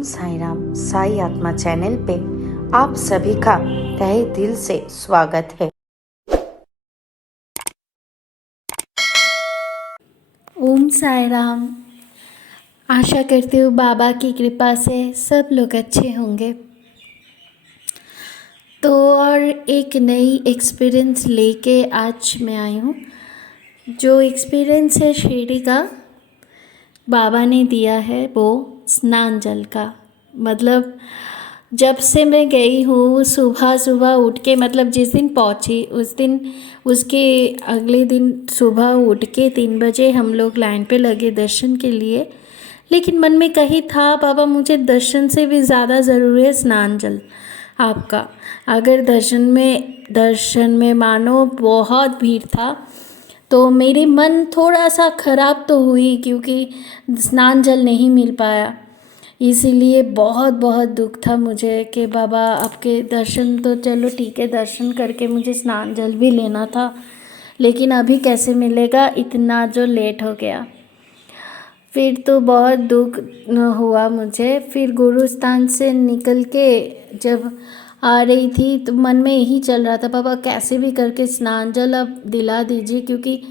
ओम साई राम साई आत्मा चैनल पे आप सभी का तहे दिल से स्वागत है। ओम साई राम। आशा करती हूँ बाबा की कृपा से सब लोग अच्छे होंगे। तो और एक नई एक्सपीरियंस लेके आज मैं आई हूँ। जो एक्सपीरियंस है शिरडी का बाबा ने दिया है वो स्नान जल का। मतलब जब से मैं गई हूँ सुबह सुबह उठ के, मतलब जिस दिन पहुँची उस दिन उसके अगले दिन सुबह उठ के 3 बजे हम लोग लाइन पे लगे दर्शन के लिए। लेकिन मन में कहीं था बाबा मुझे दर्शन से भी ज़्यादा ज़रूरी है स्नान जल आपका। अगर दर्शन में मानो बहुत भीड़ था तो मेरे मन थोड़ा सा ख़राब तो हुई क्योंकि स्नान जल नहीं मिल पाया। इसीलिए बहुत बहुत दुख था मुझे कि बाबा आपके दर्शन तो चलो ठीक है, दर्शन करके मुझे स्नान जल भी लेना था, लेकिन अभी कैसे मिलेगा, इतना जो लेट हो गया। फिर तो बहुत दुख हुआ मुझे। फिर गुरुस्थान से निकल के जब आ रही थी तो मन में यही चल रहा था बाबा कैसे भी करके स्नान जल अब दिला दीजिए, क्योंकि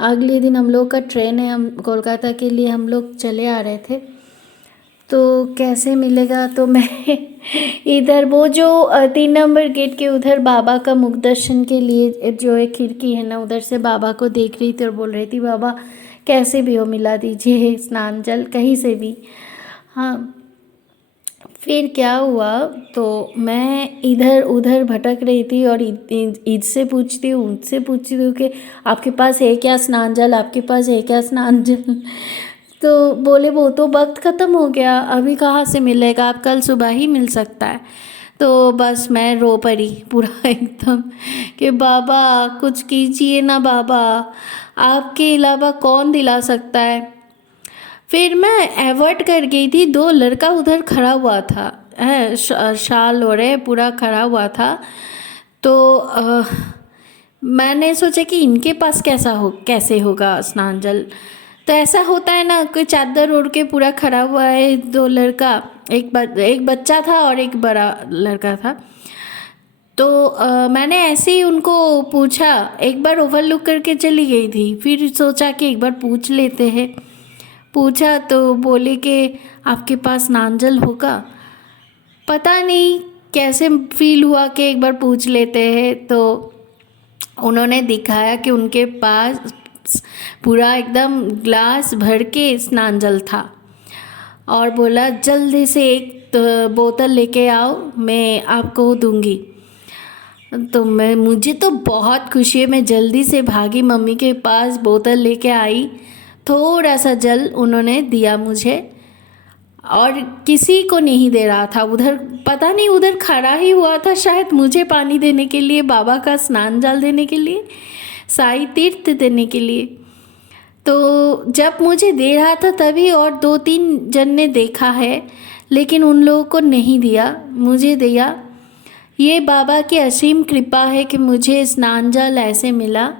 अगले दिन हम लोग का ट्रेन है, हम कोलकाता के लिए हम लोग चले आ रहे थे तो कैसे मिलेगा। तो मैं इधर वो जो 3 नंबर गेट के उधर बाबा का मुख दर्शन के लिए जो एक खिड़की है ना, उधर से बाबा को देख रही थी और बोल रही थी बाबा कैसे भी हो मिला दीजिए स्नान जल कहीं से भी। हाँ, फिर क्या हुआ तो मैं इधर उधर भटक रही थी और ईद से पूछती हूँ उनसे पूछती हूँ कि आपके पास है क्या स्नान जल, आपके पास है क्या स्नान जल। तो बोले वो तो वक्त ख़त्म हो गया, अभी कहाँ से मिलेगा, आप कल सुबह ही मिल सकता है। तो बस मैं रो पड़ी पूरा एकदम कि बाबा कुछ कीजिए ना बाबा, आपके अलावा कौन दिला सकता है। फिर मैं अवॉइड कर गई थी, 2 लड़का उधर खड़ा हुआ था है, शाल ओढ़े पूरा खड़ा हुआ था। तो मैंने सोचा कि इनके पास कैसे होगा स्नान जल। तो ऐसा होता है ना, कोई चादर ओढ़ के पूरा खड़ा हुआ है, 2 लड़का, एक बच्चा था और एक बड़ा लड़का था। तो मैंने ऐसे ही उनको पूछा, एक बार ओवरलुक करके चली गई थी, फिर सोचा कि एक बार पूछ लेते हैं। पूछा तो बोले कि आपके पास स्नान जल होगा। पता नहीं कैसे फील हुआ कि एक बार पूछ लेते हैं, तो उन्होंने दिखाया कि उनके पास पूरा एकदम ग्लास भर के स्नान जल था और बोला जल्दी से एक बोतल लेके आओ, मैं आपको दूंगी। तो मुझे तो बहुत खुशी है, मैं जल्दी से भागी मम्मी के पास, बोतल लेके आई, थोड़ा सा जल उन्होंने दिया मुझे और किसी को नहीं दे रहा था उधर। पता नहीं उधर खड़ा ही हुआ था शायद मुझे पानी देने के लिए, बाबा का स्नान जल देने के लिए, साई तीर्थ देने के लिए। तो जब मुझे दे रहा था तभी और 2-3 जन ने देखा है, लेकिन उन लोगों को नहीं दिया, मुझे दिया। ये बाबा की असीम कृपा है कि मुझे स्नान जल ऐसे मिला।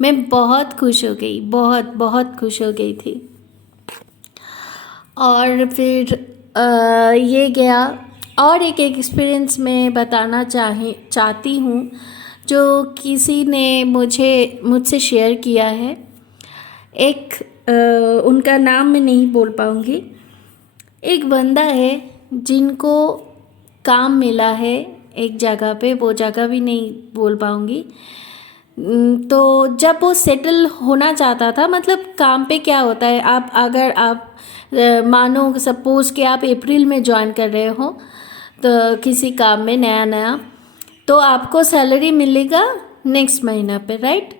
मैं बहुत खुश हो गई, बहुत बहुत खुश हो गई थी। और फिर ये गया। और एक एक्सपीरियंस मैं बताना चाहती हूँ जो किसी ने मुझसे शेयर किया है। एक उनका नाम मैं नहीं बोल पाऊँगी। एक बंदा है जिनको काम मिला है एक जगह पे, वो जगह भी नहीं बोल पाऊँगी। तो जब वो सेटल होना चाहता था, मतलब काम पे क्या होता है, अगर आप मानो सपोज़ कि आप अप्रैल में ज्वाइन कर रहे हो तो किसी काम में नया, तो आपको सैलरी मिलेगा नेक्स्ट महीना पे, राइट।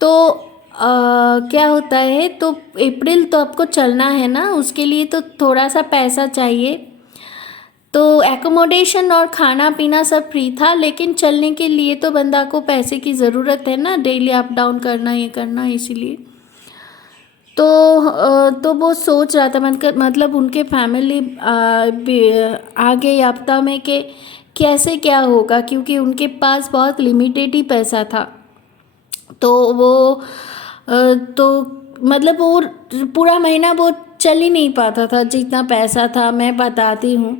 तो क्या होता है, तो अप्रैल तो आपको चलना है ना, उसके लिए तो थोड़ा सा पैसा चाहिए। तो एकोमोडेशन और खाना पीना सब फ्री था, लेकिन चलने के लिए तो बंदा को पैसे की ज़रूरत है ना, डेली अप डाउन करना, ये करना, इसीलिए। तो वो सोच रहा था, मतलब उनके फैमिली आगे हफ्ता में कि कैसे क्या होगा, क्योंकि उनके पास बहुत लिमिटेड ही पैसा था। तो वो तो मतलब वो पूरा महीना वो चल ही नहीं पाता था। जितना पैसा था, मैं बताती हूँ,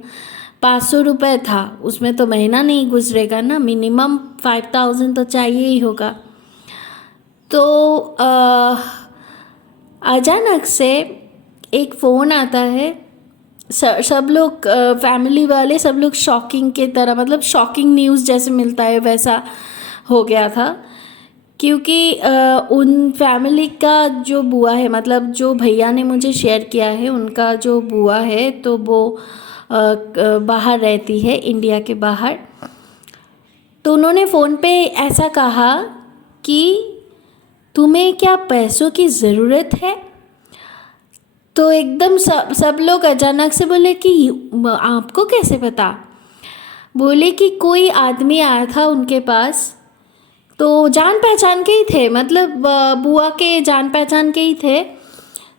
500 रुपये था, उसमें तो महीना नहीं गुजरेगा ना, मिनिमम 5000 तो चाहिए ही होगा। तो अचानक से एक फ़ोन आता है। सब लोग फैमिली वाले सब लोग शॉकिंग के तरह, मतलब शॉकिंग न्यूज़ जैसे मिलता है वैसा हो गया था। क्योंकि उन फैमिली का जो बुआ है, मतलब जो भैया ने मुझे शेयर किया है, उनका जो बुआ है तो वो बाहर रहती है, इंडिया के बाहर। तो उन्होंने फ़ोन पे ऐसा कहा कि तुम्हें क्या पैसों की ज़रूरत है? तो एकदम सब लोग अचानक से बोले कि आपको कैसे पता? बोले कि कोई आदमी आया था उनके पास, तो जान पहचान के ही थे, मतलब बुआ के जान पहचान के ही थे।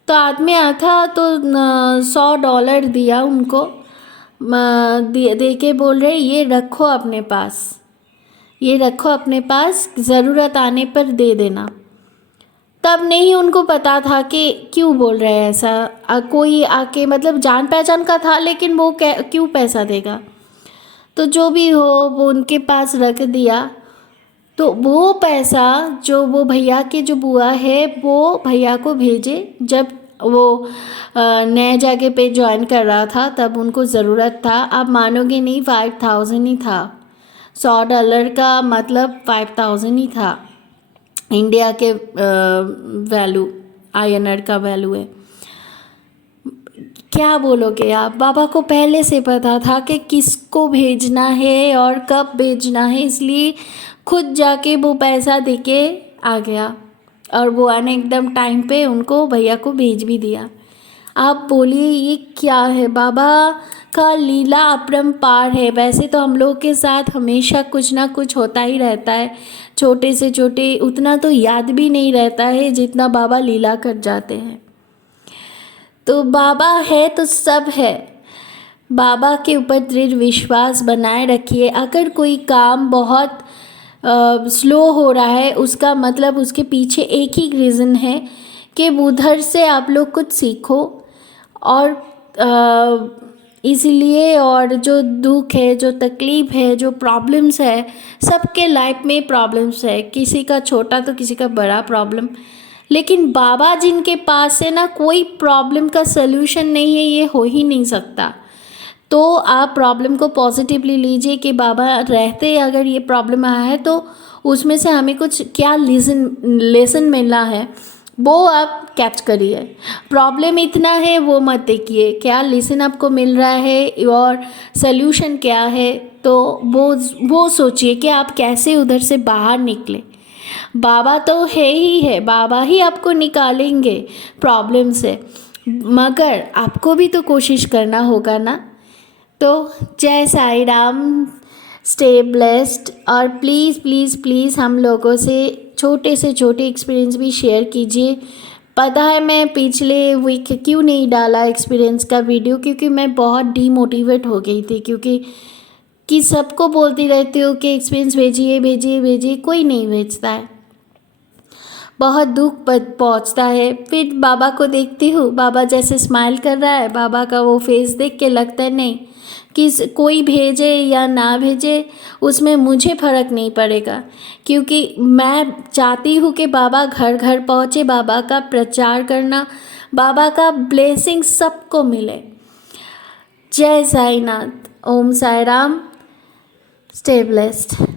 तो आदमी आया था तो $100 दिया उनको, दे के बोल रहे ये रखो अपने पास, ये रखो अपने पास, ज़रूरत आने पर दे देना। तब नहीं उनको पता था कि क्यों बोल रहे हैं ऐसा। कोई आके, मतलब जान पहचान का था, लेकिन वो क्यों पैसा देगा? तो जो भी हो, वो उनके पास रख दिया। तो वो पैसा जो वो भैया के जो बुआ है वो भैया को भेजे, जब वो नए जगह पे ज्वाइन कर रहा था तब उनको ज़रूरत था। आप मानोगे नहीं, 5000 ही था। $100 का मतलब 5000 ही था। इंडिया के वैल्यू, INR का वैल्यू है। क्या बोलोगे आप? बाबा को पहले से पता था कि किसको भेजना है और कब भेजना है, इसलिए खुद जाके वो पैसा देके आ गया और बुआ ने एकदम टाइम पे उनको, भैया को भेज भी दिया। आप बोलिए ये क्या है? बाबा का लीला अपरंपार है। वैसे तो हम लोग के साथ हमेशा कुछ ना कुछ होता ही रहता है, छोटे से छोटे, उतना तो याद भी नहीं रहता है जितना बाबा लीला कर जाते हैं। तो बाबा है तो सब है। बाबा के ऊपर दृढ़ विश्वास बनाए रखिए। अगर कोई काम बहुत स्लो हो रहा है, उसका मतलब उसके पीछे एक ही रीज़न है कि उधर से आप लोग कुछ सीखो। और इसलिए, और जो दुख है, जो तकलीफ़ है, जो प्रॉब्लम्स है, सबके लाइफ में प्रॉब्लम्स है, किसी का छोटा तो किसी का बड़ा प्रॉब्लम, लेकिन बाबा जिनके पास है ना, कोई प्रॉब्लम का सल्यूशन नहीं है, ये हो ही नहीं सकता। तो आप प्रॉब्लम को पॉजिटिवली लीजिए कि बाबा रहते अगर ये प्रॉब्लम आया है तो उसमें से हमें कुछ क्या लेसन मिलना है वो आप कैच करिए। प्रॉब्लम इतना है वो मत देखिए, क्या लेसन आपको मिल रहा है और सल्यूशन क्या है, तो वो सोचिए कि आप कैसे उधर से बाहर निकले। बाबा तो है ही है, बाबा ही आपको निकालेंगे प्रॉब्लम से, मगर आपको भी तो कोशिश करना होगा ना। तो जय साई राम, स्टे ब्लेस्ड। और प्लीज़ प्लीज़ प्लीज़ हम लोगों से छोटे एक्सपीरियंस भी शेयर कीजिए। पता है मैं पिछले वीक क्यों नहीं डाला एक्सपीरियंस का वीडियो, क्योंकि मैं बहुत डीमोटिवेट हो गई थी, क्योंकि सबको बोलती रहती हूँ कि एक्सपीरियंस भेजिए भेजिए भेजिए, कोई नहीं भेजता है, बहुत दुख पहुँचता है। फिर बाबा को देखती हूँ, बाबा जैसे स्माइल कर रहा है, बाबा का वो फेस देख के लगता है नहीं कि कोई भेजे या ना भेजे उसमें मुझे फ़र्क नहीं पड़ेगा, क्योंकि मैं चाहती हूँ कि बाबा घर घर पहुँचे, बाबा का प्रचार करना, बाबा का ब्लेसिंग सबको मिले। जय साईनाथ, ओम साई राम, स्टे ब्लेस्ड।